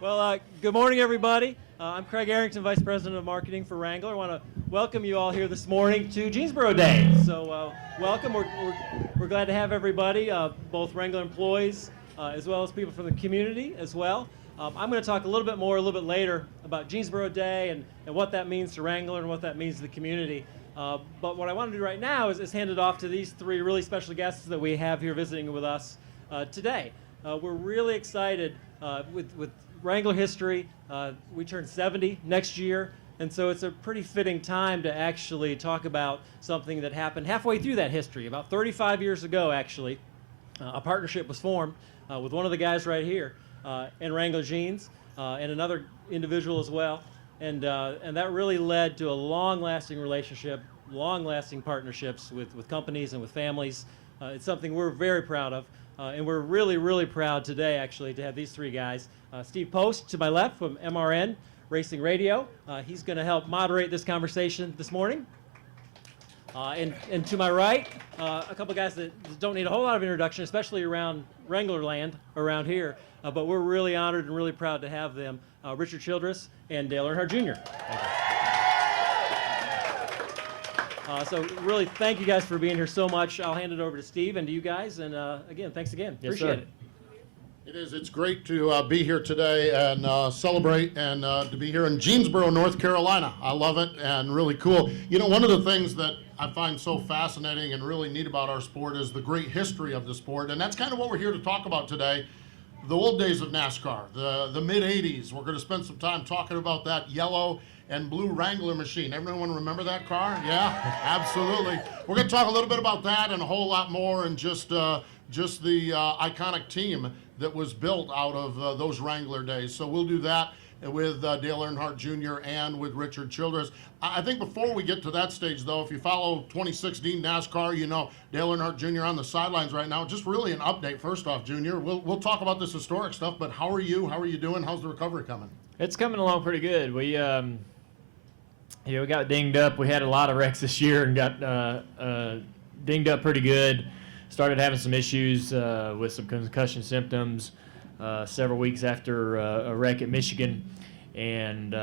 Well, good morning, everybody. I'm Craig Arrington, Vice President of Marketing for Wrangler. I want to welcome you all here this morning to Jeansboro Day. So welcome. We're glad to have everybody, both Wrangler employees as well as people from the community as well. I'm going to talk a little bit later about Jeansboro Day and what that means to Wrangler and what that means to the community. But what I want to do right now is hand it off to these three really special guests that we have here visiting with us today. We're really excited with Wrangler history. We turn 70 next year, and so it's a pretty fitting time to actually talk about something that happened halfway through that history. About 35 years ago, actually, a partnership was formed with one of the guys right here in Wrangler Jeans and another individual as well, and that really led to a long-lasting relationship, long-lasting partnerships with companies and with families. It's something we're very proud of. And we're really proud today, actually, to have these three guys. Steve Post, to my left, from MRN Racing Radio. He's going to help moderate this conversation this morning. And to my right, a couple guys that don't need a whole lot of introduction, especially around Wrangler land around here. But we're really honored and really proud to have them, Richard Childress and Dale Earnhardt Jr. So really, thank you guys for being here so much. I'll hand it over to Steve and to you guys. And again, thanks again. Yes, Appreciate sir. it. It's great to be here today and celebrate and to be here in Jeansboro, North Carolina. I love it and really cool. You know, one of the things that I find so fascinating and really neat about our sport is the great history of the sport. And that's kind of what we're here to talk about today. The old days of NASCAR, the mid-'80s. We're going to spend some time talking about that yellow and blue Wrangler machine. Everyone remember that car? Yeah, absolutely. We're going to talk a little bit about that and a whole lot more, and just the iconic team that was built out of those Wrangler days. So we'll do that with Dale Earnhardt Jr. and with Richard Childress. I think before we get to that stage, though, if you follow 2016 NASCAR, you know Dale Earnhardt Jr. on the sidelines right now. Just really an update. First off, Junior, we'll talk about this historic stuff, but how are you? How are you doing? How's the recovery coming? It's coming along pretty good. We got dinged up. We had a lot of wrecks this year and got dinged up pretty good. Started having some issues with some concussion symptoms several weeks after a wreck at Michigan, and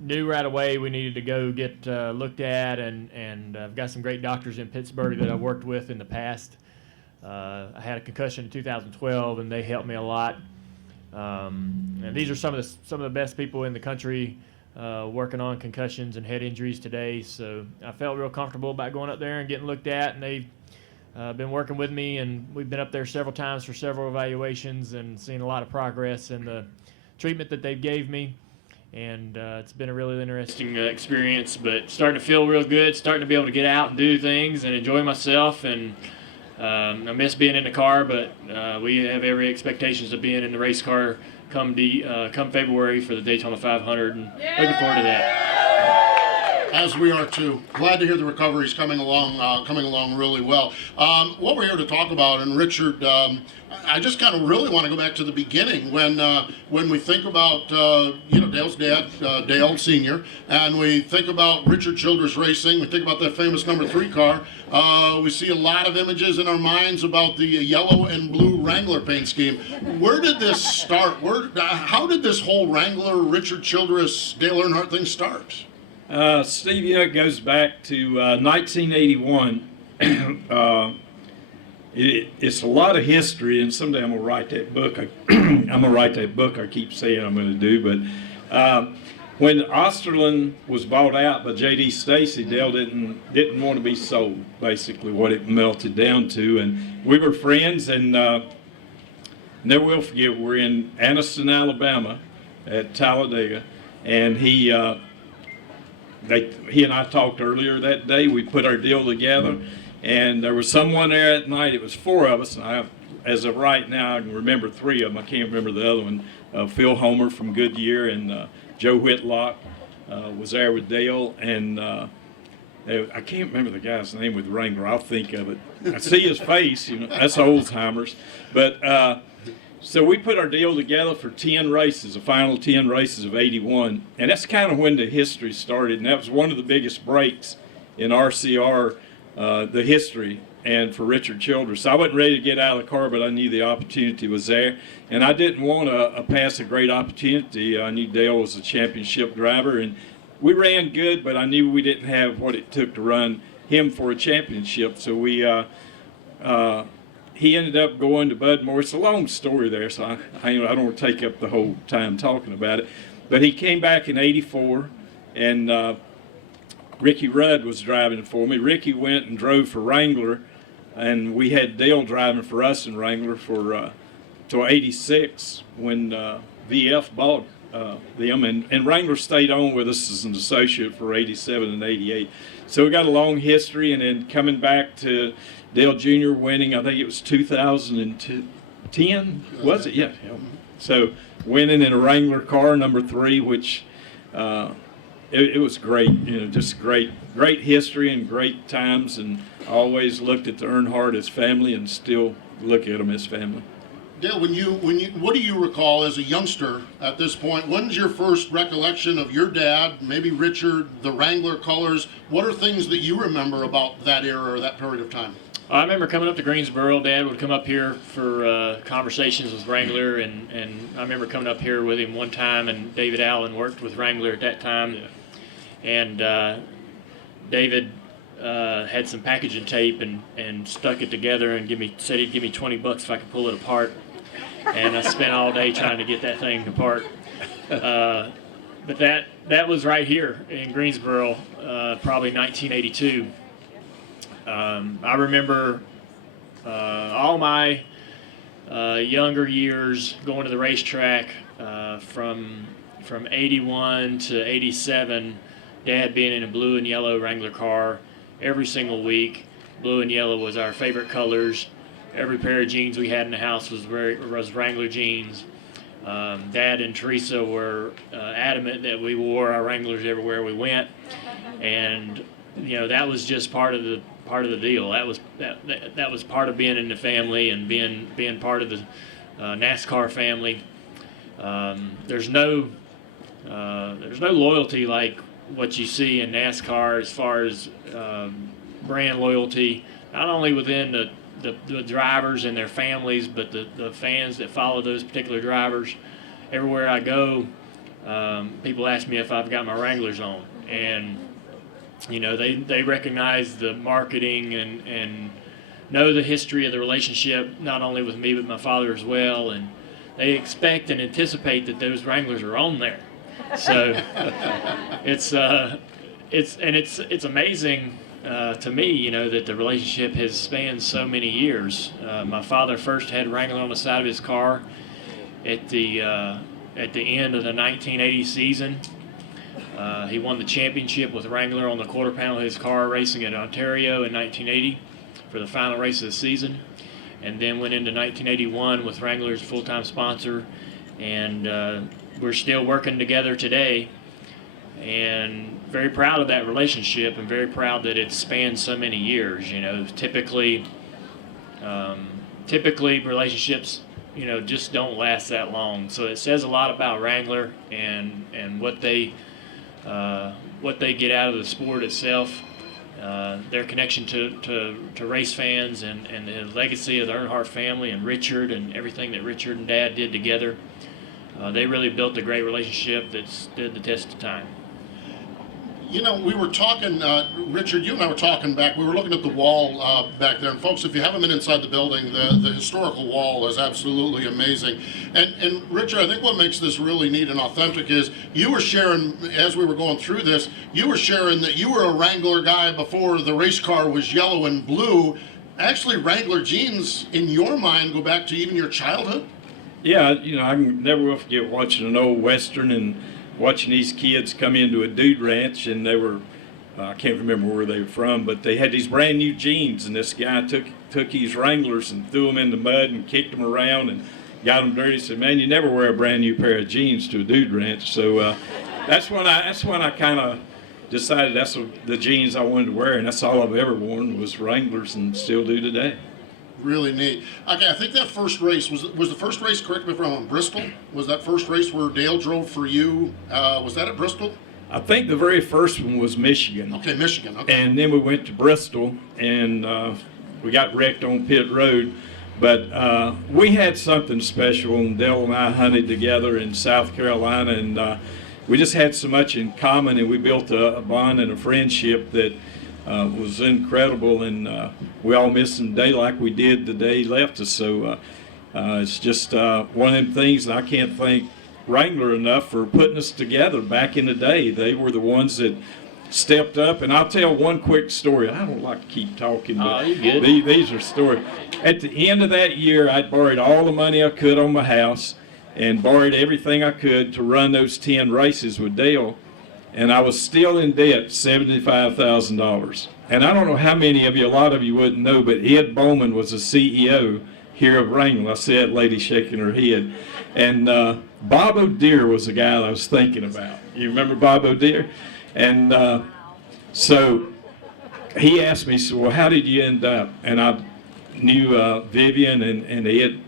knew right away we needed to go get looked at, and I've got some great doctors in Pittsburgh that I've worked with in the past. I had a concussion in 2012, and they helped me a lot. And these are some of the best people in the country working on concussions and head injuries today. So I felt real comfortable about going up there and getting looked at, and they've been working with me, and we've been up there several times for several evaluations and seen a lot of progress in the treatment that they gave me. And it's been a really interesting experience, but starting to feel real good, starting to be able to get out and do things and enjoy myself. And I miss being in the car, but we have every expectations of being in the race car come February for the Daytona 500, and looking forward to that. As we are too. Glad to hear the recovery is coming along really well. What we're here to talk about, and Richard, I just kind of really want to go back to the beginning when we think about Dale's dad, Dale Sr., and we think about Richard Childress Racing. We think about that famous number 3 car. We see a lot of images in our minds about the yellow and blue Wrangler paint scheme. Where did this start? How did this whole Wrangler, Richard Childress, Dale Earnhardt thing start? Steve, it goes back to 1981. It's a lot of history, and someday I'm going to write that book. I'm going to write that book I keep saying I'm going to do. But when Osterlund was bought out by J.D. Stacy, Dale didn't want to be sold, basically what it melted down to. And we were friends, and never will forget, we're in Anniston, Alabama at Talladega, and he and I talked earlier that day. We put our deal together, and there was someone there at night. It was 4 of us, and as of right now, I can remember 3 of them. I can't remember the other one. Phil Homer from Goodyear, and Joe Whitlock was there with Dale, and I can't remember the guy's name with Wrangler. I'll think of it. I see his face. That's old-timers. But so we put our deal together for 10 races, the final 10 races of '81, and that's kind of when the history started, and that was one of the biggest breaks in RCR, the history and for Richard Childress. I wasn't ready to get out of the car, but I knew the opportunity was there. And I didn't want to pass a great opportunity. I knew Dale was a championship driver, and we ran good, but I knew we didn't have what it took to run him for a championship. So he ended up going to Budmore. It's a long story there, so I don't want to take up the whole time talking about it. But he came back in '84, and Ricky Rudd was driving for me. Ricky went and drove for Wrangler, and we had Dale driving for us in Wrangler for till '86 when VF bought them, and Wrangler stayed on with us as an associate for '87 and '88. So we got a long history, and then coming back to Dale Jr. winning, I think it was 2010, was it? Yeah. So winning in a Wrangler car, number 3, which it was great. Just great history and great times, and I always looked at the Earnhardt as family, and still look at them as family. Dale, what do you recall as a youngster at this point? When's your first recollection of your dad, maybe Richard, the Wrangler colors? What are things that you remember about that era or that period of time? I remember coming up to Greensboro. Dad would come up here for conversations with Wrangler, and I remember coming up here with him one time, and David Allen worked with Wrangler at that time. And David had some packaging tape and stuck it together and said he'd give me $20 if I could pull it apart. And I spent all day trying to get that thing apart. But that was right here in Greensboro, probably 1982. I remember all my younger years going to the racetrack from 81 to 87. Dad being in a blue and yellow Wrangler car every single week. Blue and yellow was our favorite colors. Every pair of jeans we had in the house was Wrangler jeans. Dad and Teresa were adamant that we wore our Wranglers everywhere we went, and that was just part of the deal. That was part of being in the family and being part of the NASCAR family. There's no loyalty like what you see in NASCAR as far as brand loyalty, not only within the drivers and their families, but the fans that follow those particular drivers. Everywhere I go, people ask me if I've got my Wranglers on, and they recognize the marketing and know the history of the relationship, not only with me but my father as well, and they expect and anticipate that those Wranglers are on there. So it's amazing to me, that the relationship has spanned so many years. My father first had Wrangler on the side of his car at the end of the 1980 season. He won the championship with Wrangler on the quarter panel of his car racing at Ontario in 1980 for the final race of the season, and then went into 1981 with Wrangler as a full-time sponsor, and we're still working together today, and very proud of that relationship and very proud that it spans so many years. Typically relationships just don't last that long, so it says a lot about Wrangler and what they get out of the sport itself, their connection to race fans, and the legacy of the Earnhardt family and Richard and everything that Richard and Dad did together. They really built a great relationship that stood the test of time. We were talking, Richard, you and I were talking back, we were looking at the wall back there, and folks, if you haven't been inside the building, the historical wall is absolutely amazing. And Richard, I think what makes this really neat and authentic is you were sharing, as we were going through this, you were sharing that you were a Wrangler guy before the race car was yellow and blue. Actually, Wrangler jeans, in your mind, go back to even your childhood? Yeah, I can never will forget watching an old Western and watching these kids come into a dude ranch, and they were, I can't remember where they were from, but they had these brand new jeans, and this guy took his Wranglers and threw them in the mud and kicked them around and got them dirty. Said, "Man, you never wear a brand new pair of jeans to a dude ranch." So that's when I kind of decided that's the jeans I wanted to wear, and that's all I've ever worn was Wranglers, and still do today. Really neat. Okay, I think that first race, was the first race, correct me if I'm wrong, Bristol? Was that first race where Dale drove for you? Was that at Bristol? I think the very first one was Michigan. Okay, Michigan. Okay. And then we went to Bristol, and we got wrecked on pit road. But we had something special, and Dale and I hunted together in South Carolina, and we just had so much in common, and we built a bond and a friendship that was incredible, and we all miss him today like we did the day he left us. So it's just one of them things that I can't thank Wrangler enough for putting us together back in the day. They were the ones that stepped up, and I'll tell one quick story. I don't like to keep talking, but you're good. These are stories. At the end of that year, I'd borrowed all the money I could on my house and borrowed everything I could to run those 10 races with Dale, and I was still in debt, $75,000. And I don't know how many of you, a lot of you wouldn't know, but Ed Bowman was the CEO here of Wrangler. I see that lady shaking her head. And Bob O'Dear was the guy that I was thinking about. You remember Bob O'Dear? And so he asked me, so, well, how did you end up? And I knew Vivian and Ed.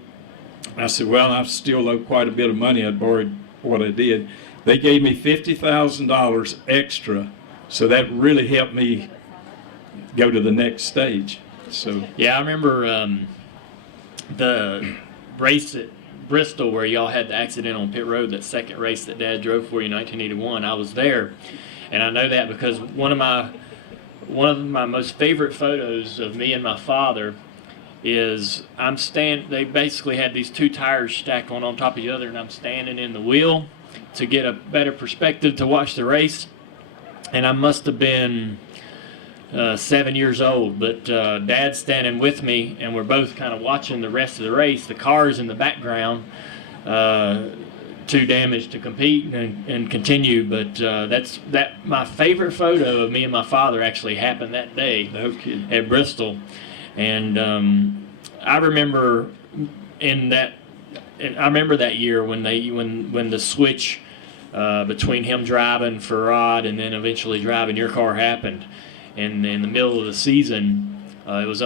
I said, well, I still owe quite a bit of money. I'd borrowed what I did. They gave me $50,000 extra, so that really helped me go to the next stage. So Yeah, I remember the race at Bristol where y'all had the accident on pit road, that second race that Dad drove for you in 1981. I was there, and I know that because one of my most favorite photos of me and my father is they basically had these two tires stacked one on top of the other, and I'm standing in the wheel to get a better perspective to watch the race, and I must have been 7 years old, but Dad's standing with me, and we're both kind of watching the rest of the race. The car's in the background, too damaged to compete and continue, but my favorite photo of me and my father actually happened that day at Bristol. And I remember that year when the switch between him driving for Rod and then eventually driving your car happened. And in the middle of the season, it was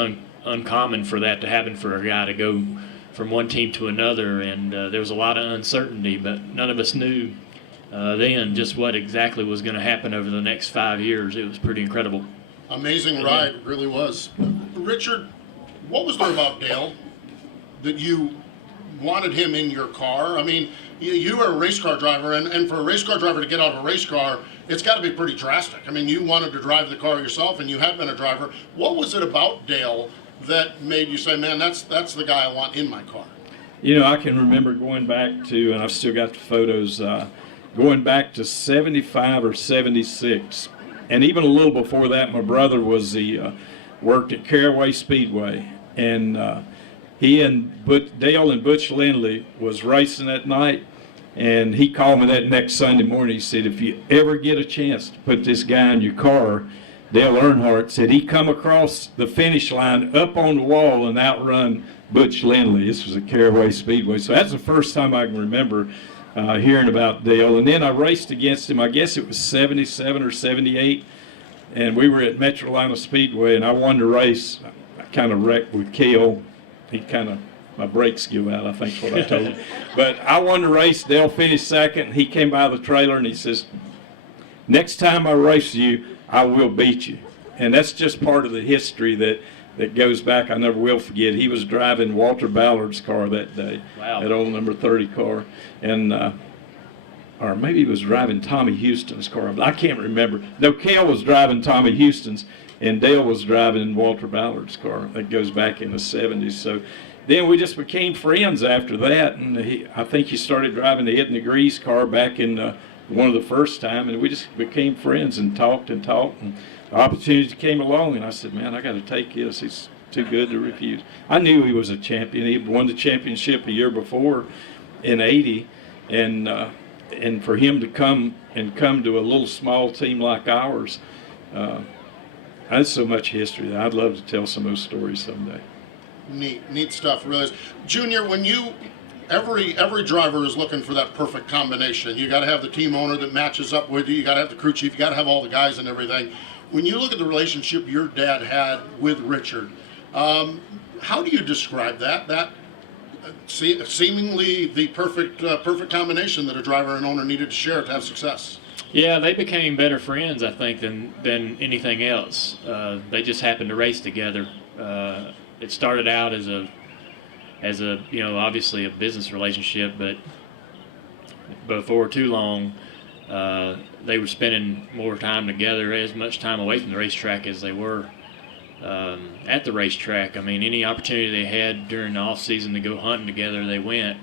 uncommon for that to happen, for a guy to go from one team to another, and there was a lot of uncertainty, but none of us knew then just what exactly was going to happen over the next 5 years. It was pretty incredible. Amazing ride, it really was. Richard, what was there about Dale that you wanted him in your car? I mean, you were a race car driver, and for a race car driver to get out of a race car, it's got to be pretty drastic. I mean, you wanted to drive the car yourself, and you had been a driver. What was it about Dale that made you say, man, that's the guy I want in my car? You know, I can remember going back to, and I've still got the photos, going back to 75 or 76. And even a little before that, my brother worked at Caraway Speedway. And Dale and Butch Lindley was racing that night. And he called me that next Sunday morning. He said, if you ever get a chance to put this guy in your car, Dale Earnhardt said he come across the finish line up on the wall and outrun Butch Lindley. This was at Caraway Speedway. So that's the first time I can remember hearing about Dale. And then I raced against him, I guess it was 77 or 78. And we were at Metrolina Speedway, and I won the race. I kind of wrecked with Cale. My brakes give out, I think is what I told him. But I won the race. Dale finished second, and he came by the trailer, and he says, next time I race you, I will beat you. And that's just part of the history that goes back. I never will forget. He was driving Walter Ballard's car that day. Wow. That old number 30 car. And or maybe he was driving Tommy Houston's car. I can't remember. No, Cale was driving Tommy Houston's, and Dale was driving Walter Ballard's car. That goes back in the 70s. So then we just became friends after that, and I think he started driving the Ed Negree's car back in one of the first time, and we just became friends and talked, and the opportunity came along, and I said, man, I got to take this. He's too good to refuse. I knew he was a champion. He won the championship a year before in '80, and for him to come to a little small team like ours, that's so much history that I'd love to tell some of those stories someday. Neat stuff, really is. Junior, when every driver is looking for that perfect combination. You got to have the team owner that matches up with you. You got to have the crew chief. You got to have all the guys and everything. When you look at the relationship your dad had with Richard, how do you describe that? That seemingly the perfect combination that a driver and owner needed to share to have success. Yeah, they became better friends, I think, than anything else. They just happened to race together it started out as a obviously a business relationship, but before too long, they were spending more time together, as much time away from the racetrack as they were at the racetrack. I mean, any opportunity they had during the off season to go hunting together, they went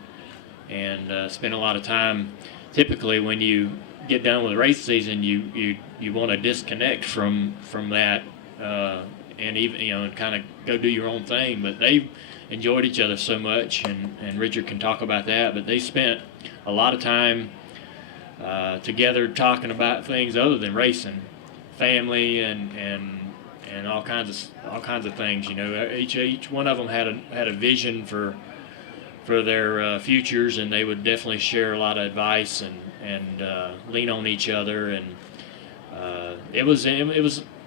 and spent a lot of time. Typically, when you get done with the race season, you want to disconnect from that and even and kind of go do your own thing. But they enjoyed each other so much, and Richard can talk about that. But they spent a lot of time together talking about things other than racing, family and all kinds of things. Each one of them had a vision for their futures, and they would definitely share a lot of advice and lean on each other. And it was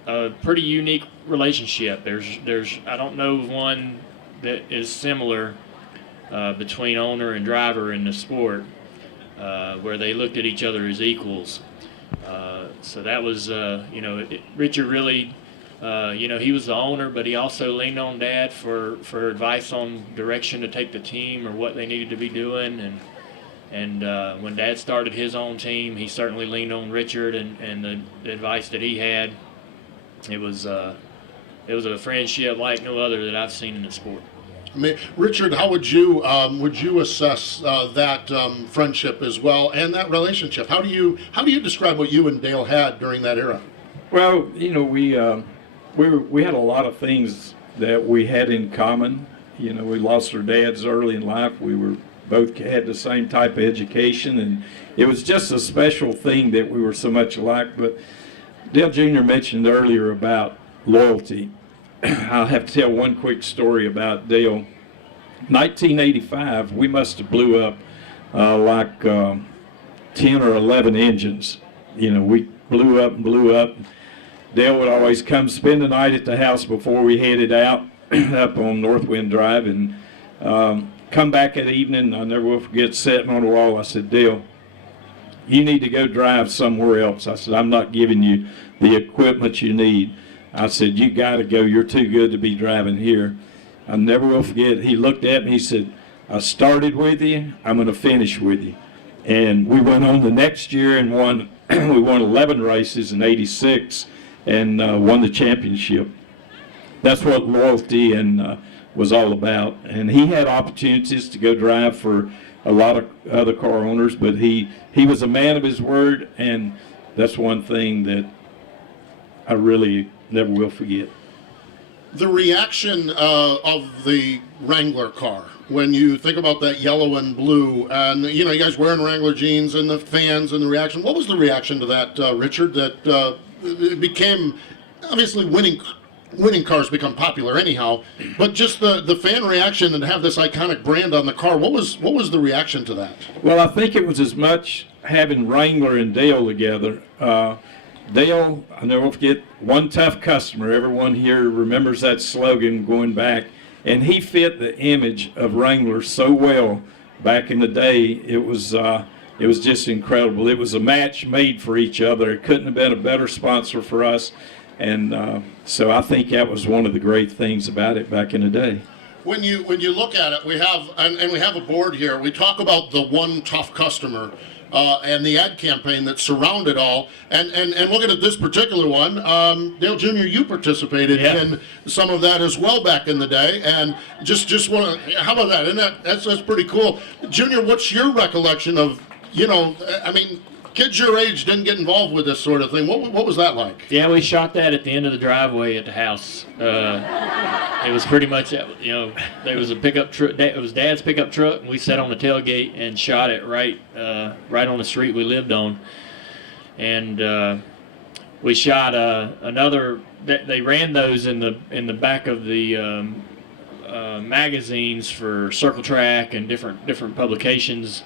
a pretty unique relationship. There's I don't know of one that is similar between owner and driver in the sport, where they looked at each other as equals. So that was Richard really. He was the owner, but he also leaned on Dad for advice on direction to take the team or what they needed to be doing. And when Dad started his own team, he certainly leaned on Richard and the advice that he had. It was a friendship like no other that I've seen in the sport. I mean, Richard, how would you assess that friendship as well and that relationship? How do you describe what you and Dale had during that era? Well, we had a lot of things that we had in common. We lost our dads early in life. We were both had the same type of education, and it was just a special thing that we were so much alike. But Dale Jr. mentioned earlier about loyalty. I'll have to tell one quick story about Dale. 1985, we must have blew up like 10 or 11 engines. We blew up and blew up. Dale would always come spend the night at the house before we headed out up on Northwind Drive, and come back that evening. I'll never will forget sitting on the wall. I said, Dale, you need to go drive somewhere else. I said, I'm not giving you the equipment you need. I said, you got to go. You're too good to be driving here. I never will forget. He looked at me. He said, I started with you. I'm going to finish with you. And we went on the next year and won. We won 11 races in '86 and won the championship. That's what loyalty and was all about. And he had opportunities to go drive for a lot of other car owners, but he was a man of his word, and that's one thing that I really never will forget. The reaction of the Wrangler car, when you think about that yellow and blue, and you guys wearing Wrangler jeans, and the fans and the reaction. What was the reaction to that, Richard? That it became obviously winning cars become popular anyhow, but just the fan reaction and have this iconic brand on the car. What was the reaction to that? Well, I think it was as much having Wrangler and Dale together. Dale, I'll never forget, one tough customer. Everyone here remembers that slogan going back, and he fit the image of Wrangler so well back in the day. It was just incredible. It was a match made for each other. It couldn't have been a better sponsor for us, and so I think that was one of the great things about it back in the day. When you look at it, we have a board here. We talk about the one tough customer. And the ad campaign that surrounded all, and looking at this particular one, Dale Jr., you participated in some of that as well back in the day, and just want to, how about that? Isn't that's pretty cool, Junior? What's your recollection of, I mean, kids your age didn't get involved with this sort of thing. What was that like? Yeah, we shot that at the end of the driveway at the house. It was pretty much, there was a pickup truck. It was Dad's pickup truck, and we sat on the tailgate and shot it right on the street we lived on. And we shot another. They ran those in the back of the magazines for Circle Track and different publications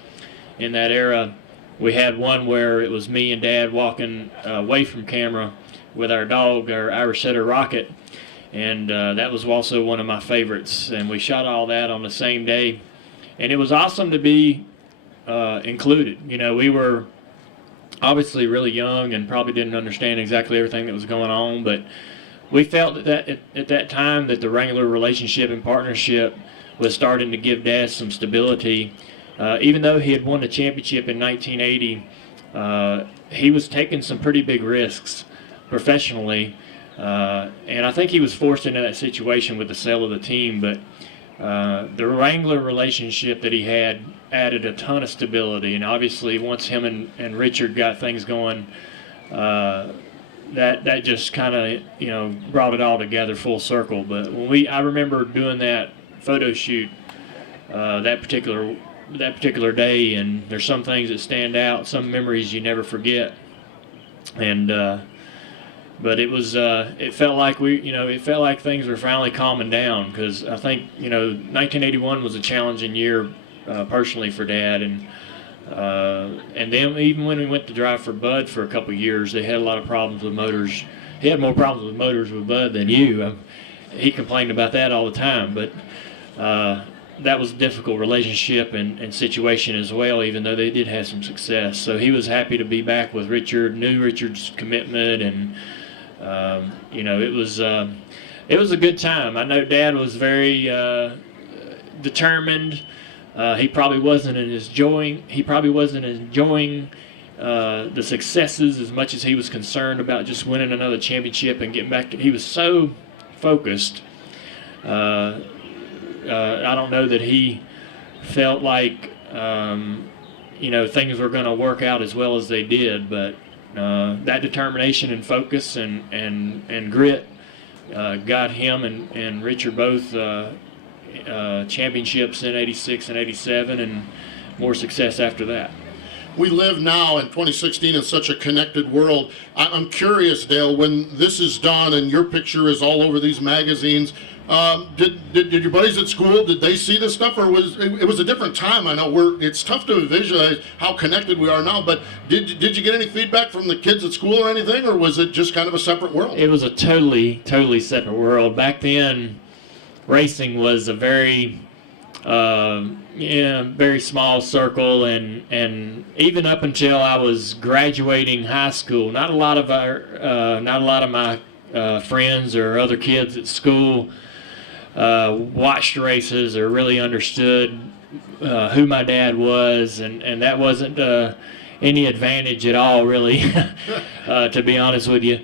in that era. We had one where it was me and Dad walking away from camera with our dog, our Irish Setter Rocket, and that was also one of my favorites. And we shot all that on the same day, and it was awesome to be included. We were obviously really young and probably didn't understand exactly everything that was going on, but we felt that at that time that the Wrangler relationship and partnership was starting to give Dad some stability. Even though he had won the championship in 1980, he was taking some pretty big risks professionally, and I think he was forced into that situation with the sale of the team. But the Wrangler relationship that he had added a ton of stability, and obviously once him and Richard got things going, that just kind of brought it all together full circle. But I remember doing that photo shoot that particular day, and there's some things that stand out, some memories you never forget. And but it was it felt like things were finally calming down, because I think 1981 was a challenging year personally for Dad, and then even when we went to drive for Bud for a couple of years, they had a lot of problems with motors. He had more problems with motors with Bud than you. He complained about that all the time, but that was a difficult relationship and situation as well, even though they did have some success. So he was happy to be back with Richard, knew Richard's commitment, and it was a good time. I know Dad was very determined. He probably wasn't enjoying the successes as much as he was concerned about just winning another championship and getting back to. He was so focused. I don't know that he felt like things were going to work out as well as they did, but that determination and focus and grit got him and Richard both championships in '86 and '87, and more success after that. We live now in 2016 in such a connected world. I'm curious, Dale, when this is done and your picture is all over these magazines, did your buddies at school, did they see this stuff, or it was a different time? I know it's tough to visualize how connected we are now, but did you get any feedback from the kids at school or anything, or was it just kind of a separate world? It was a totally separate world. Back then, racing was a very very small circle, and even up until I was graduating high school, not a lot of my friends or other kids at school watched races or really understood who my dad was, and that wasn't any advantage at all, really, to be honest with you.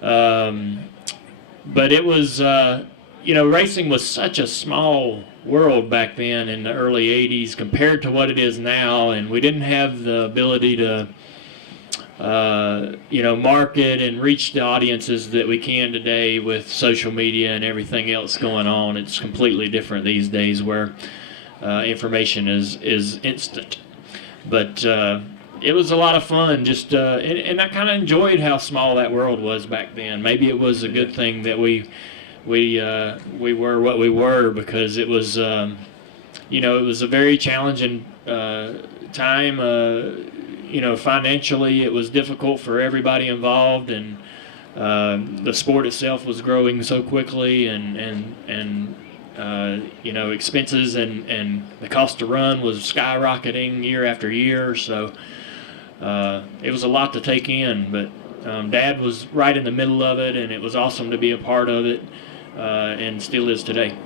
But it was, racing was such a small world back then in the early 80s compared to what it is now, and we didn't have the ability to market and reach the audiences that we can today with social media and everything else going on. It's completely different these days, where information is instant. But it was a lot of fun, just and I kind of enjoyed how small that world was back then. Maybe it was a good thing that we were what we were, because it was it was a very challenging time. Financially it was difficult for everybody involved, and the sport itself was growing so quickly, and expenses and the cost to run was skyrocketing year after year. So it was a lot to take in, but Dad was right in the middle of it, and it was awesome to be a part of it, and still is today.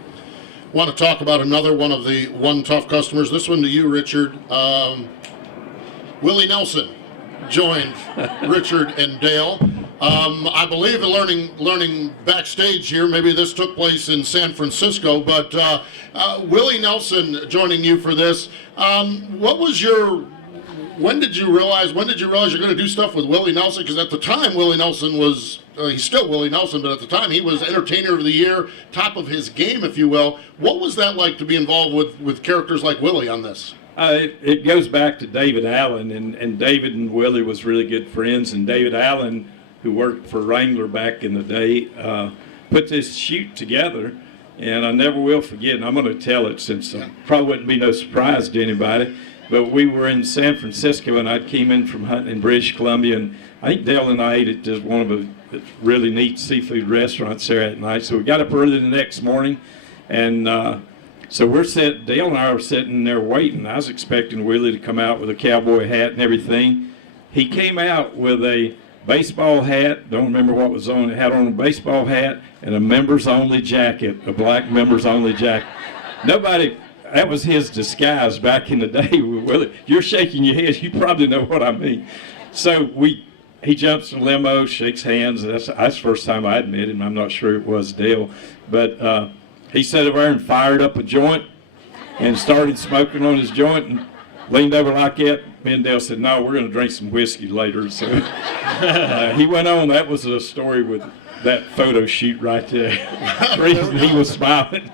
Want to talk about another one of the One Tough customers. This one to you, Richard. Willie Nelson joined Richard and Dale. I believe learning backstage here, maybe this took place in San Francisco, but Willie Nelson joining you for this. When did you realize you're going to do stuff with Willie Nelson? Because at the time, Willie Nelson was, he's still Willie Nelson, but at the time he was Entertainer of the Year, top of his game, if you will. What was that like to be involved with characters like Willie on this? It goes back to David Allen, and David and Willie was really good friends, and David Allen, who worked for Wrangler back in the day, put this shoot together, and I never will forget, and I'm going to tell it since it probably wouldn't be no surprise to anybody. But we were in San Francisco, and I came in from hunting in British Columbia, and I think Dale and I ate at just one of the really neat seafood restaurants there at night. So we got up early the next morning, and so Dale and I were sitting there waiting. I was expecting Willie to come out with a cowboy hat and everything. He came out with a baseball hat, don't remember what was on it, had on a baseball hat and a members only jacket, a black members only jacket. Nobody, that was his disguise back in the day. Well, you're shaking your head, you probably know what I mean. So he jumps in the limo, shakes hands. That's the first time I met him. I'm not sure it was Dale. But he sat over there and fired up a joint and started smoking on his joint and leaned over like that. Me and Dale said, no, we're going to drink some whiskey later. So he went on. That was a story with that photo shoot right there. The reason he was smiling.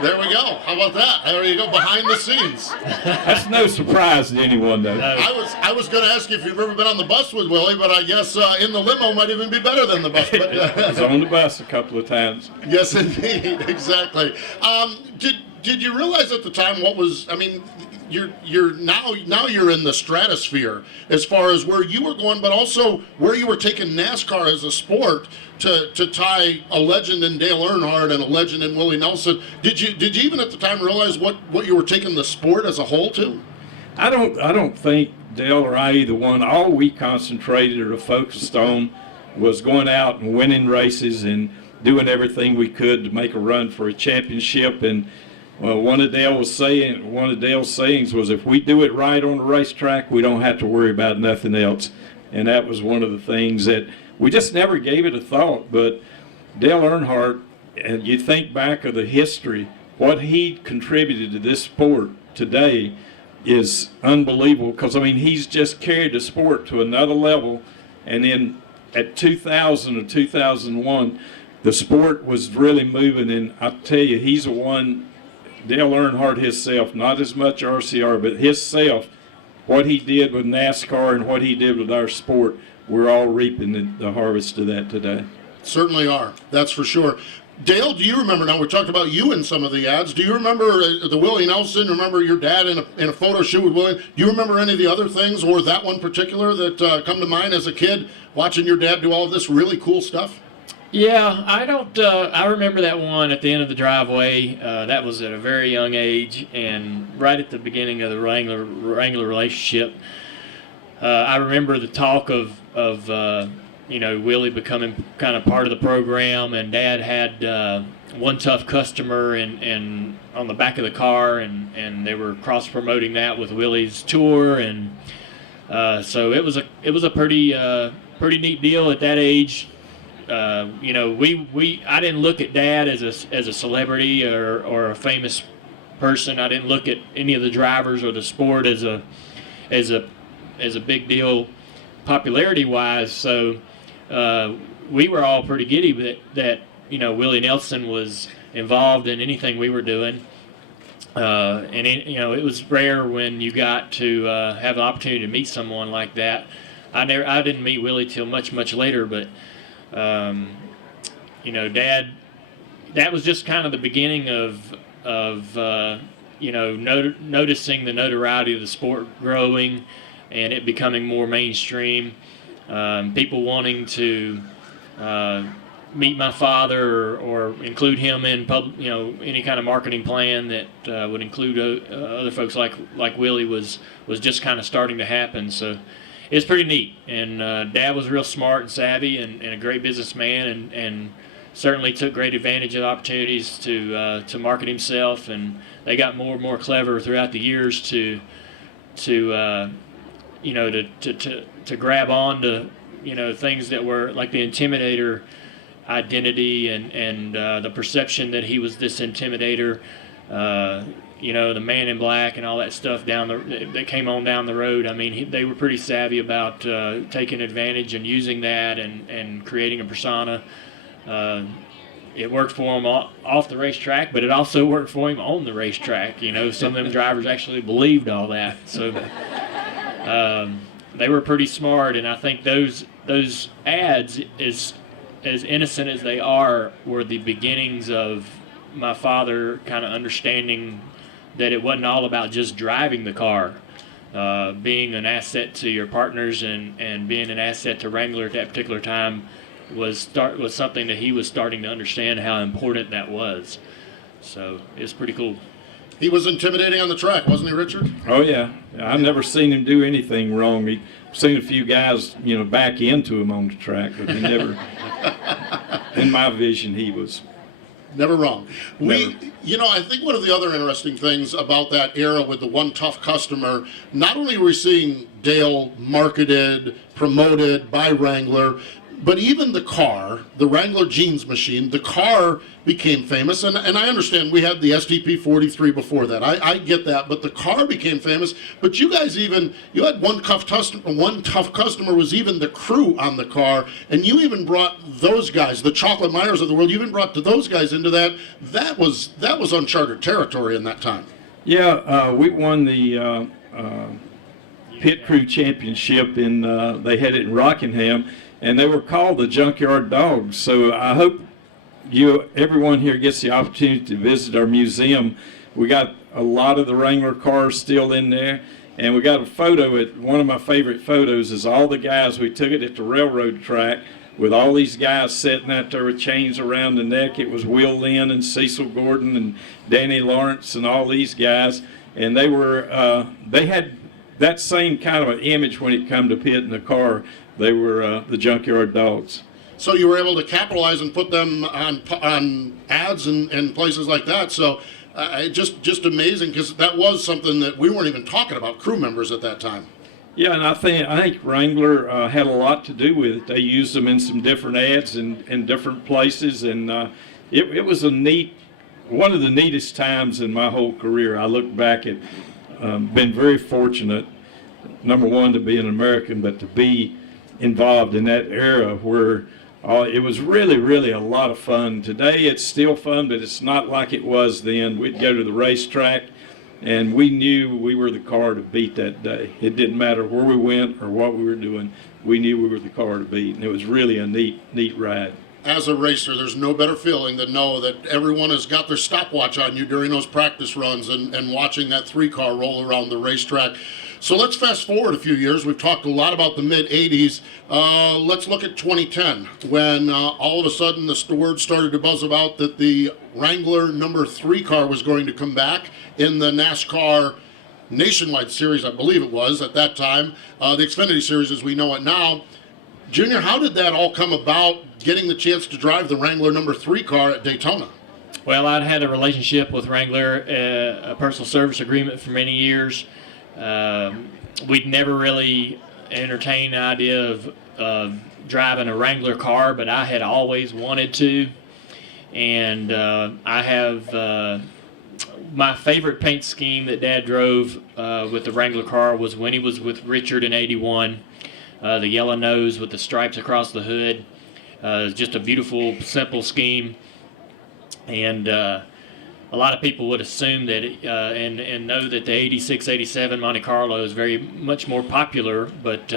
There we go. How about that? There you go, behind the scenes. That's no surprise to anyone, though. No. I was going to ask you if you've ever been on the bus with Willie, but I guess in the limo might even be better than the bus. But, I was on the bus a couple of times. Yes, indeed, exactly. Did you realize at the time what was? I mean, you're now you're in the stratosphere as far as where you were going, but also where you were taking NASCAR as a sport to tie a legend in Dale Earnhardt and a legend in Willie Nelson. Did you even at the time realize what you were taking the sport as a whole to? I don't think Dale or I either one. All we concentrated or focused on was going out and winning races and doing everything we could to make a run for a championship. And well, one of Dale's sayings was, if we do it right on the racetrack, we don't have to worry about nothing else. And that was one of the things that we just never gave it a thought. But Dale Earnhardt, and you think back of the history, what he contributed to this sport today is unbelievable. Because, I mean, he's just carried the sport to another level. And then at 2000 or 2001, the sport was really moving. And I'll tell you, he's the one, Dale Earnhardt himself, not as much RCR, but himself, what he did with NASCAR and what he did with our sport, we're all reaping the harvest of that today. Certainly are. That's for sure. Dale, do you remember, now we talked about you in some of the ads, do you remember the Willie Nelson, remember your dad in a photo shoot with Willie? Do you remember any of the other things or that one particular that come to mind as a kid, watching your dad do all of this really cool stuff? Yeah, I don't. I remember that one at the end of the driveway. That was at a very young age, and right at the beginning of the Wrangler relationship. I remember the talk of Willie becoming kind of part of the program, and Dad had one tough customer and on the back of the car, and they were cross promoting that with Willie's tour, and so it was a pretty neat deal at that age. I didn't look at Dad as a celebrity or a famous person. I didn't look at any of the drivers or the sport as a big deal popularity wise. So we were all pretty giddy that Willie Nelson was involved in anything we were doing. It was rare when you got to have the opportunity to meet someone like that. I didn't meet Willie till much later, but Dad, that was just kind of the beginning of noticing the notoriety of the sport growing and it becoming more mainstream. People wanting to meet my father or include him in any kind of marketing plan that would include other folks like Willie was just kind of starting to happen. So it's pretty neat. And Dad was real smart and savvy and a great businessman and certainly took great advantage of the opportunities to market himself. And they got more and more clever throughout the years to grab on to things that were like the Intimidator identity and the perception that he was this Intimidator. The Man in Black and all that stuff that came on down the road. I mean, they were pretty savvy about taking advantage and using that and creating a persona. It worked for him off the racetrack, but it also worked for him on the racetrack. Some of them drivers actually believed all that. So they were pretty smart, and I think those ads, as innocent as they are, were the beginnings of my father kind of understanding that it wasn't all about just driving the car. Being an asset to your partners and being an asset to Wrangler at that particular time was something that he was starting to understand how important that was. So it's pretty cool. He was intimidating on the track, wasn't he, Richard? Oh yeah, I've never seen him do anything wrong. I've seen a few guys, back into him on the track, but he never. In my vision, he was. Never wrong. Never. I think one of the other interesting things about that era with the one tough customer, not only were we seeing Dale marketed, promoted by Wrangler, but even the car, the Wrangler jeans machine, the car became famous. And I understand we had the STP 43 before that. I get that, but the car became famous. But you guys you had one tough customer was even the crew on the car. And you even brought those guys, the Chocolate Myers of the world, you even brought those guys into that. That was uncharted territory in that time. Yeah, we won the pit crew championship they had it in Rockingham. And they were called the Junkyard Dogs. So I hope everyone here gets the opportunity to visit our museum. We got a lot of the Wrangler cars still in there. And we got a photo, one of my favorite photos is all the guys, we took it at the railroad track with all these guys sitting out there with chains around the neck. It was Will Lynn and Cecil Gordon and Danny Lawrence and all these guys. And they had that same kind of an image when it come to pitting the car. They were the Junkyard Dogs. So you were able to capitalize and put them on ads and places like that. So just amazing, because that was something that we weren't even talking about, crew members at that time. Yeah, and I think Wrangler had a lot to do with it. They used them in some different ads in different places, and it was one of the neatest times in my whole career. I look back at been very fortunate, number one, to be an American, but to be involved in that era where it was really, really a lot of fun. Today it's still fun, but it's not like it was then. We'd go to the racetrack, and we knew we were the car to beat that day. It didn't matter where we went or what we were doing. We knew we were the car to beat, and it was really a neat ride. As a racer, there's no better feeling than know that everyone has got their stopwatch on you during those practice runs and watching that 3-car roll around the racetrack. So let's fast forward a few years. We've talked a lot about the mid-'80s. Let's look at 2010, when all of a sudden the word started to buzz about that the Wrangler number 3 car was going to come back in the NASCAR Nationwide Series, I believe it was at that time, the Xfinity Series as we know it now. Junior, how did that all come about, getting the chance to drive the Wrangler number 3 car at Daytona? Well, I'd had a relationship with Wrangler, a personal service agreement for many years. We'd never really entertained the idea of driving a Wrangler car, but I had always wanted to. And I have my favorite paint scheme that Dad drove with the Wrangler car was when he was with Richard in '81. The yellow nose with the stripes across the hood. Just a beautiful, simple scheme. And a lot of people would assume that and know that the '86, '87 Monte Carlo is very much more popular, but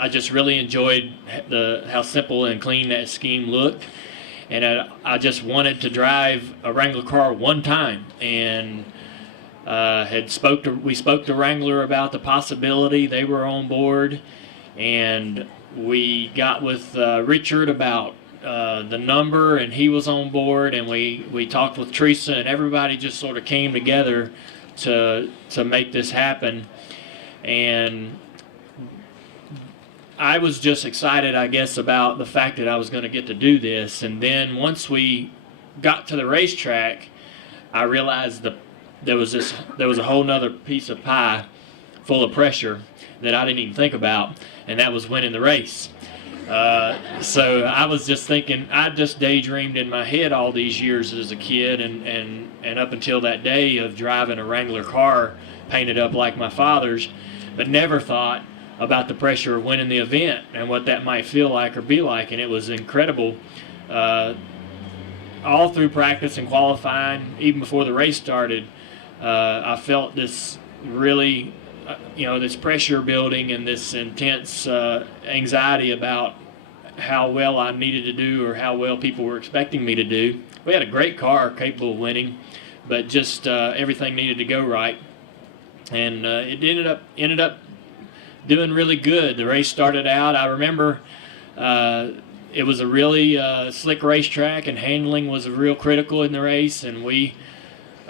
I just really enjoyed how simple and clean that scheme looked, and I just wanted to drive a Wrangler car one time, and we spoke to Wrangler about the possibility. They were on board, and we got with Richard about the number, and he was on board, and we talked with Teresa, and everybody just sort of came together to make this happen. And I was just excited, I guess, about the fact that I was going to get to do this. And then once we got to the racetrack, I realized there was a whole nother piece of pie full of pressure that I didn't even think about, and that was winning the race. So I was just thinking, I just daydreamed in my head all these years as a kid, and up until that day of driving a Wrangler car painted up like my father's, but never thought about the pressure of winning the event and what that might feel like or be like. And it was incredible. All through practice and qualifying, even before the race started, I felt this really this pressure building and this intense anxiety about how well I needed to do or how well people were expecting me to do. We had a great car capable of winning, but just everything needed to go right. And it ended up doing really good. The race started out, I remember it was a really slick racetrack, and handling was real critical in the race, and we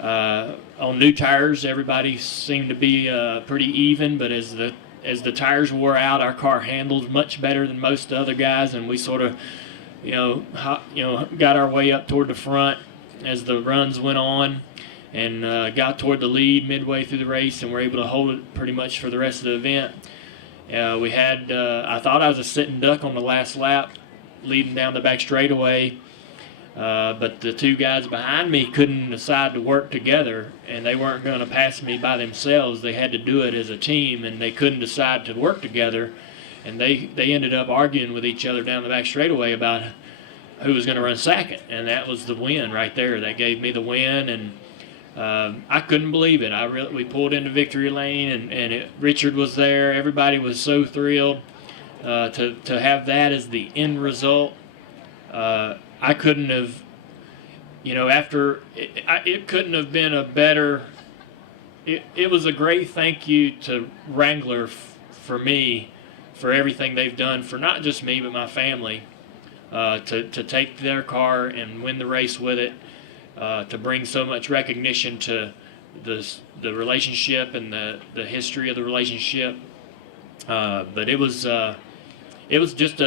On new tires, everybody seemed to be pretty even, but as the tires wore out, our car handled much better than most other guys, and we sort of, got our way up toward the front as the runs went on, and got toward the lead midway through the race, and were able to hold it pretty much for the rest of the event. We had, I thought I was a sitting duck on the last lap, leading down the back straightaway. But the two guys behind me couldn't decide to work together, and they weren't going to pass me by themselves. They had to do it as a team, and they couldn't decide to work together. And they ended up arguing with each other down the back straightaway about who was going to run second, and that was the win right there. That gave me the win, and I couldn't believe it. We pulled into victory lane, and Richard was there. Everybody was so thrilled to have that as the end result. I couldn't have, it couldn't have been a better, it was a great thank you to Wrangler for me, for everything they've done for not just me, but my family, to take their car and win the race with it, to bring so much recognition to the relationship and the history of the relationship. But it was just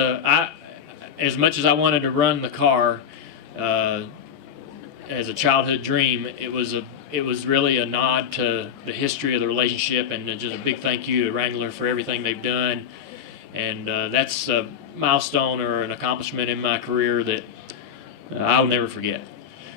as much as I wanted to run the car as a childhood dream, it was really a nod to the history of the relationship, and just a big thank you to Wrangler for everything they've done. And that's a milestone or an accomplishment in my career that I'll never forget.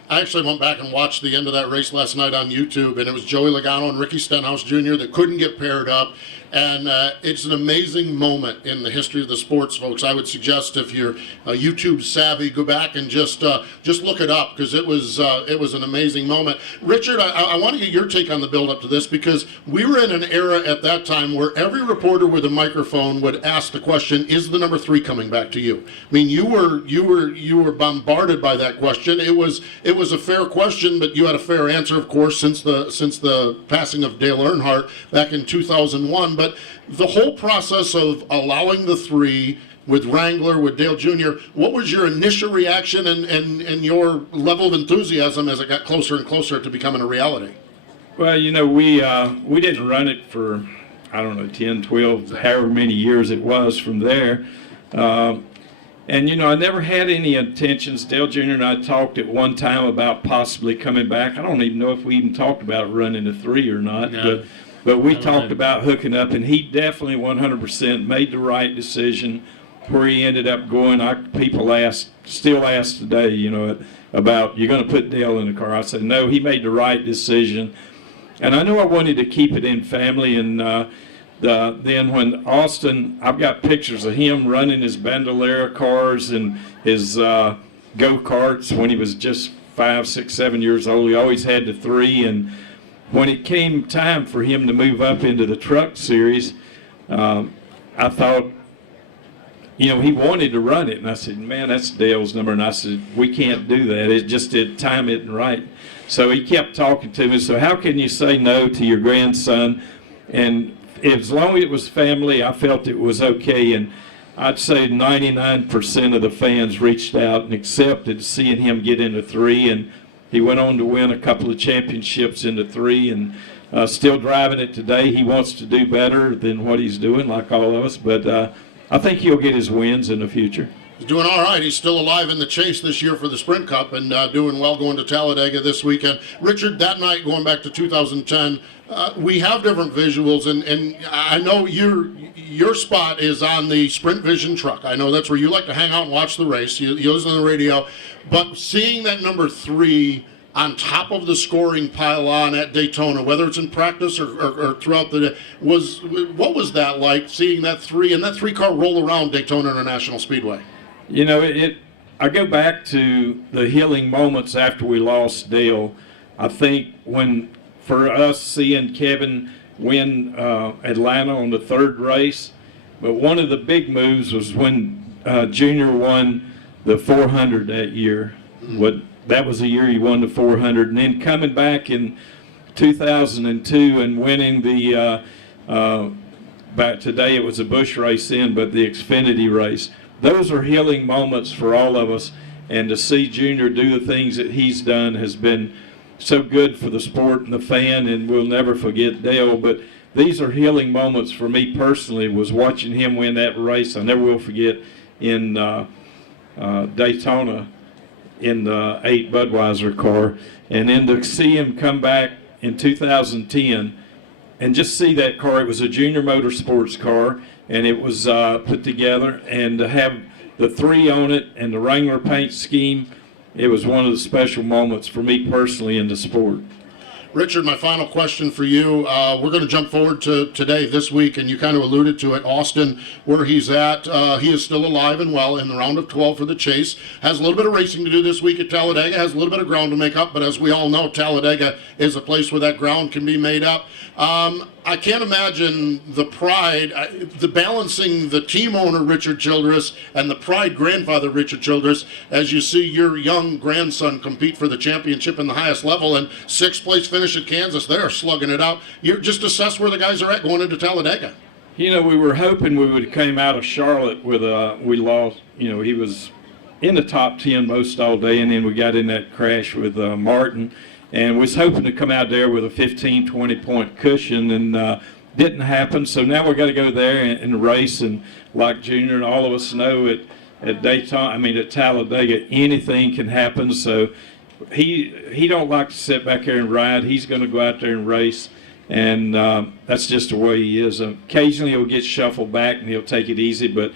I actually went back and watched the end of that race last night on YouTube, and it was Joey Logano and Ricky Stenhouse Jr. that couldn't get paired up. And it's an amazing moment in the history of the sports, folks. I would suggest if you're YouTube savvy, go back and just look it up, because it was an amazing moment. Richard, I want to get your take on the build up to this, because we were in an era at that time where every reporter with a microphone would ask the question, "Is the number 3 coming back to you?" I mean, you were bombarded by that question. It was a fair question, but you had a fair answer, of course, since the passing of Dale Earnhardt back in 2001. But the whole process of allowing the 3 with Wrangler, with Dale Jr., what was your initial reaction and your level of enthusiasm as it got closer and closer to becoming a reality? Well, we didn't run it for, 10, 12, however many years it was from there. And, I never had any intentions. Dale Jr. and I talked at one time about possibly coming back. I don't even know if we even talked about running a 3 or not. No. But we talked about hooking up, and he definitely 100% made the right decision where he ended up going. People still ask today, about, you're going to put Dale in the car. I said, no, he made the right decision. And I knew I wanted to keep it in family. And then when Austin, I've got pictures of him running his Bandolera cars and his go-karts when he was just 5, 6, 7 years old. He always had the 3. And when it came time for him to move up into the truck series, I thought, he wanted to run it. And I said, man, that's Dale's number. And I said, we can't do that. It just time isn't right. So he kept talking to me. So how can you say no to your grandson? And as long as it was family, I felt it was okay. And I'd say 99% of the fans reached out and accepted seeing him get into 3. And he went on to win a couple of championships in the 3, and still driving it today. He wants to do better than what he's doing, like all of us. But I think he'll get his wins in the future. He's doing all right. He's still alive in the chase this year for the Sprint Cup, and doing well going to Talladega this weekend. Richard, that night, going back to 2010, we have different visuals, and I know your spot is on the Sprint Vision truck. I know that's where you like to hang out and watch the race. You listen to the radio. But seeing that number 3 on top of the scoring pylon at Daytona, whether it's in practice or throughout the day, what was that like, seeing that 3 and that 3 car roll around Daytona International Speedway? I go back to the healing moments after we lost Dale. I think for us seeing Kevin win Atlanta on the 3rd race, but one of the big moves was when Junior won the 400 that year. That was the year he won the 400, and then coming back in 2002 and winning the back today it was a Busch race but the Xfinity race. Those are healing moments for all of us, and to see Junior do the things that he's done has been so good for the sport and the fan, and we'll never forget Dale. But these are healing moments for me personally, was watching him win that race. I never will forget in Daytona in the 8 Budweiser car, and then to see him come back in 2010 and just see that car. It was a junior motorsports car, and it was put together, and to have the 3 on it and the Wrangler paint scheme, it was one of the special moments for me personally in the sport. Richard, my final question for you. We're going to jump forward to today, this week, and you kind of alluded to it. Austin, where he's at, he is still alive and well in the round of 12 for the chase. Has a little bit of racing to do this week at Talladega, has a little bit of ground to make up, but as we all know, Talladega is a place where that ground can be made up. I can't imagine the pride, the balancing the team owner, Richard Childress, and the pride grandfather, Richard Childress, as you see your young grandson compete for the championship in the highest level, and 6th place finish at Kansas. They're slugging it out. You just assess where the guys are at going into Talladega. You know, we were hoping we would have came out of Charlotte with we lost, you know, he was in the top 10 most all day, and then we got in that crash with Martin. And was hoping to come out there with a 15, 20-point cushion, and didn't happen. So now we're going to go there and race. And like Junior and all of us know, at Daytona, at Talladega, anything can happen. So he don't like to sit back there and ride. He's going to go out there and race, and that's just the way he is. Occasionally he'll get shuffled back and he'll take it easy, but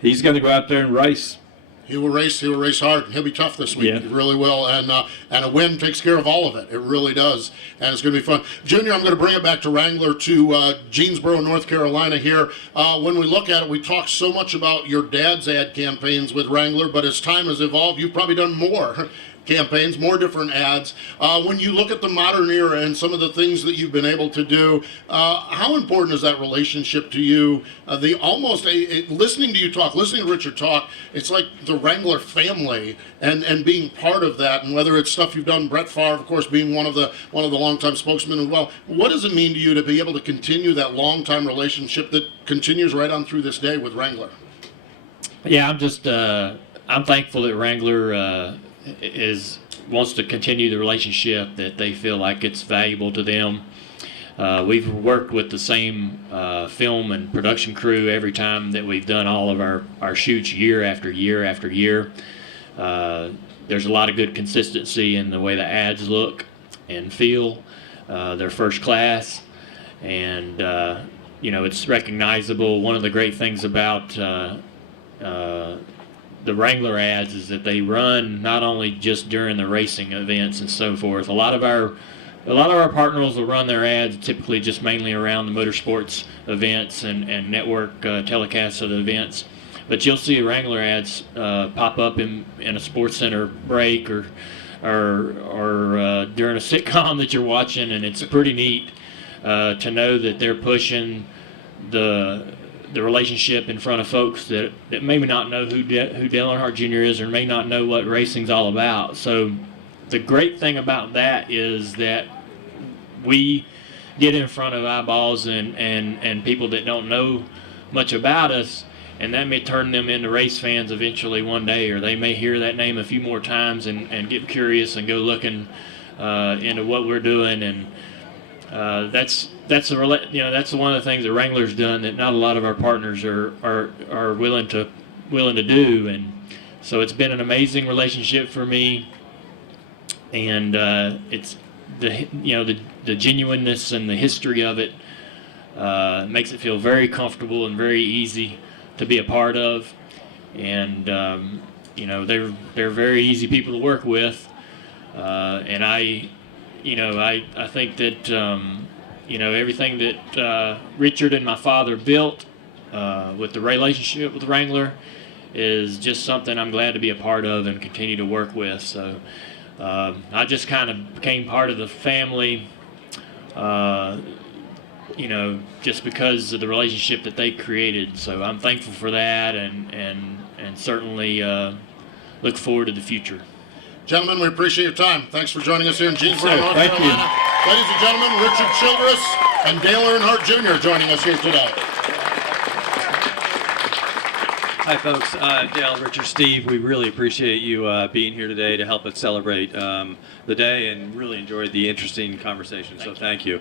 he's going to go out there and race. He will race hard. He'll be tough this week. Yeah. He really will. And a win takes care of all of it. It really does. And it's going to be fun. Junior, I'm going to bring it back to Wrangler, to Jeansboro, North Carolina here. When we look at it, we talk so much about your dad's ad campaigns with Wrangler, but as time has evolved, you've probably done more campaigns, more different ads. When you look at the modern era and some of the things that you've been able to do, how important is that relationship to you? Listening to you talk, listening to Richard talk, it's like the Wrangler family and being part of that, and whether it's stuff you've done, Brett Favre, of course, being one of the longtime spokesmen as well. What does it mean to you to be able to continue that long-time relationship that continues right on through this day with Wrangler? Yeah, I'm thankful that Wrangler wants to continue the relationship, that they feel like it's valuable to them. We've worked with the same film and production crew every time that we've done all of our shoots year after year after year. There's a lot of good consistency in the way the ads look and feel. They're first class, and it's recognizable. One of the great things about the Wrangler ads is that they run not only just during the racing events and so forth. A lot of our partners will run their ads typically just mainly around the motorsports events and network telecasts of the events. But you'll see Wrangler ads pop up in a sports center break or during a sitcom that you're watching, and it's pretty neat to know that they're pushing the relationship in front of folks that maybe not know who Dale Earnhardt Jr. is, or may not know what racing's all about. So the great thing about that is that we get in front of eyeballs and people that don't know much about us, and that may turn them into race fans eventually one day, or they may hear that name a few more times and get curious and go looking into what we're doing. And that's one of the things that Wrangler's done that not a lot of our partners are willing to do. And so it's been an amazing relationship for me, and it's the genuineness and the history of it makes it feel very comfortable and very easy to be a part of. And they're very easy people to work with, and I think that everything that Richard and my father built with the relationship with Wrangler is just something I'm glad to be a part of and continue to work with. So I just kind of became part of the family, just because of the relationship that they created. So I'm thankful for that, and certainly look forward to the future. Gentlemen, we appreciate your time. Thanks for joining us here in Jeansboro, North Thank you. Carolina. Ladies and gentlemen, Richard Childress and Dale Earnhardt Jr. joining us here today. Hi, folks. Dale, Richard, Steve, we really appreciate you being here today to help us celebrate the day and really enjoyed the interesting conversation, so thank you.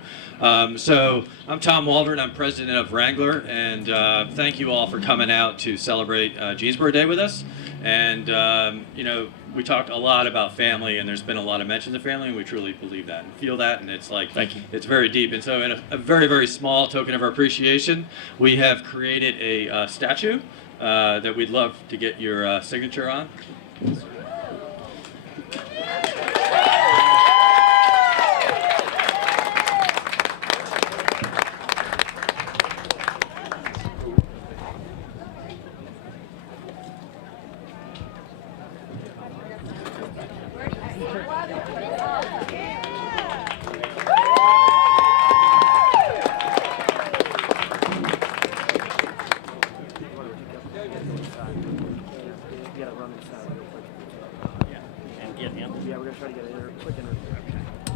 So I'm Tom Waldron. I'm president of Wrangler, and thank you all for coming out to celebrate Jeansboro Day with us. And, you know, we talked a lot about family, and there's been a lot of mentions of family, and we truly believe that and feel that, and it's like, Thank you. it's very deep. And so in a very, very small token of our appreciation, we have created a statue that we'd love to get your signature on. Yeah, we're gonna try to get a quick interview.